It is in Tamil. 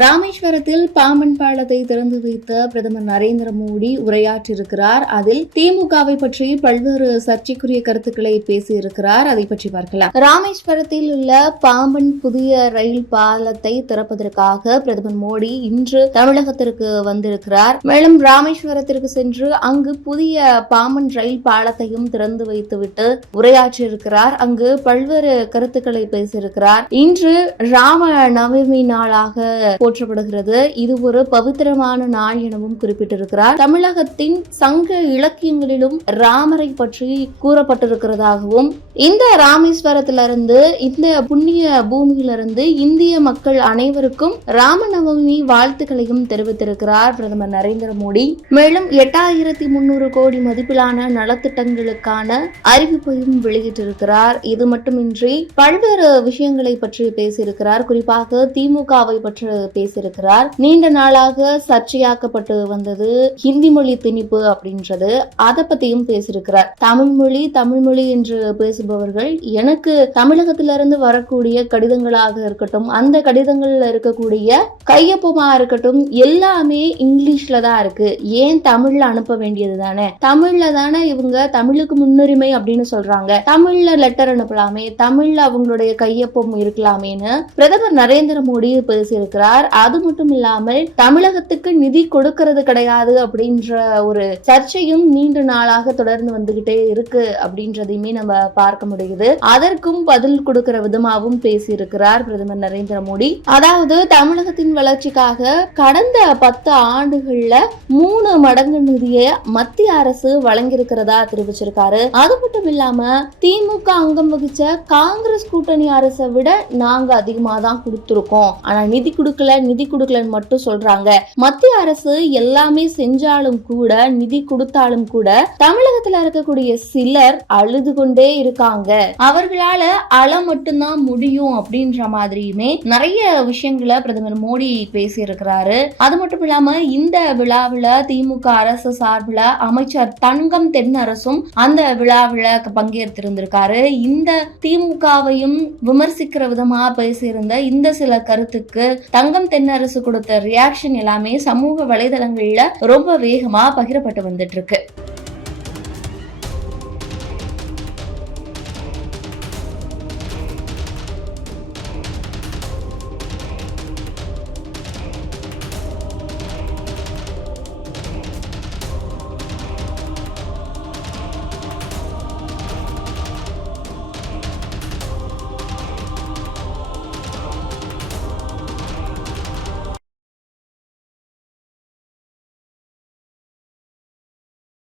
ராமேஸ்வரத்தில் பாம்பன் பாலத்தை திறந்து வைத்த பிரதமர் நரேந்திர மோடி உரையாற்றியிருக்கிறார். அதில் திமுகவை பற்றி பல்வேறு சர்ச்சைக்குரிய கருத்துக்களை பேசியிருக்கிறார். அதை பற்றி பார்க்கலாம். ராமேஸ்வரத்தில் உள்ள பாம்பன் புதிய ரயில் பாலத்தை திறப்பதற்காக பிரதமர் மோடி இன்று தமிழகத்திற்கு வந்திருக்கிறார். மேலும் ராமேஸ்வரத்திற்கு சென்று அங்கு புதிய பாம்பன் ரயில் பாலத்தையும் திறந்து வைத்துவிட்டு உரையாற்றியிருக்கிறார். அங்கு பல்வேறு கருத்துக்களை பேசியிருக்கிறார். இன்று ராம நவமி நாளாக போற்றப்படுகிறது. இது ஒரு பவித்திரமான நாள் எனவும் குறிப்பிட்டிருக்கிறார். தமிழகத்தின் சங்க இலக்கியங்களிலும் ராமரை பற்றி கூறப்பட்டிருக்கிறதாகவும் இந்த ராமேஸ்வரத்திலிருந்து இந்த புண்ணிய பூமியிலிருந்து இந்திய மக்கள் அனைவருக்கும் ராமநவமி வாழ்த்துக்களையும் தெரிவித்திருக்கிறார் பிரதமர் நரேந்திர மோடி. மேலும் எட்டாயிரத்தி முன்னூறு கோடி மதிப்பிலான நலத்திட்டங்களுக்கான அறிவிப்பையும் வெளியிட்டிருக்கிறார். இது மட்டுமின்றி பல்வேறு விஷயங்களை பற்றி பேசியிருக்கிறார். குறிப்பாக திமுகவை பற்றி பேசியிருக்கிறார். நீண்ட நாளாக சர்ச்சையாக்கப்பட்டு வந்தது ஹிந்தி மொழி திணிப்பு அப்படின்றது அதை பத்தியும் பேசியிருக்கிறார். தமிழ் மொழி தமிழ் மொழி என்று பேசுபவர்கள் எனக்கு தமிழகத்திலிருந்து வரக்கூடிய கடிதங்களாக இருக்கட்டும் அந்த கடிதங்கள்ல இருக்கக்கூடிய கையொப்பமா இருக்கட்டும் எல்லாமே இங்கிலீஷ்ல தான் இருக்கு. ஏன் தமிழ்ல அனுப்ப வேண்டியது தானே? தமிழ்ல தானே இவங்க தமிழுக்கு முன்னுரிமை அப்படின்னு சொல்றாங்க. தமிழ்ல லெட்டர் அனுப்பலாமே தமிழ்ல அவங்களுடைய கையொப்பம் இருக்கலாமேன்னு பிரதமர் நரேந்திர மோடி பேசியிருக்கிறார். அது மட்டும் இல்லாமல் தமிழகத்துக்கு நிதி கொடுக்கறது கிடையாது அப்படின்ற ஒரு சர்ச்சையும் நீண்ட நாளாக தொடர்ந்து வந்துகிட்டே இருக்கு அப்படின்றதையுமே நம்ம பார்க்க முடியுது. அதற்கும் பதில் கொடுக்கிற விதமாகவும் பேசியிருக்கிறார் பிரதமர் நரேந்திர மோடி. அதாவது தமிழகத்தின் வளர்ச்சிக்காக கடந்த பத்து ஆண்டுகள்ல மூணு மடங்கு நிதியை மத்திய அரசு வழங்கியிருக்கிறதா தெரிவிச்சிருக்காரு. அது மட்டும் இல்லாம திமுக அங்கம் வகிச்ச காங்கிரஸ் கூட்டணி அரசை விட நாங்க அதிகமா தான் கொடுத்திருக்கோம். ஆனா நிதி கொடுக்கல நிதி கொடுக்கலன்னு மட்டும் சொல்றாங்க. மத்திய அரசு எல்லாமே செஞ்சாலும் கூட நிதி கொடுத்தாலும் கூட தமிழகத்துல இருக்கக்கூடிய சிலர் அழுது கொண்டே இருக்காங்க. அவர்களால அள மட்டும்தான் முடியும் அப்படின்ற மாதிரியுமே நிறைய விஷயங்களை பிரதமர் மோடி பேசி இருக்கிறாரு அது மட்டும் இல்லாம இந்த விழாவில் திமுக அரசு சார்பில் அமைச்சர் தங்கம் தென்னரசும் அந்த விழாவில் பங்கேற்றிருந்திருக்காரு. இந்த திமுகவையும் விமர்சிக்கிற விதமா பேசியிருந்த இந்த சில கருத்துக்கு தங்கம் தென்னரசு கொடுத்த ரியாக்ஷன் எல்லாமே சமூக வலைதளங்கள்ல ரொம்ப வேகமா பகிரப்பட்டு வந்துட்டு இருக்கு.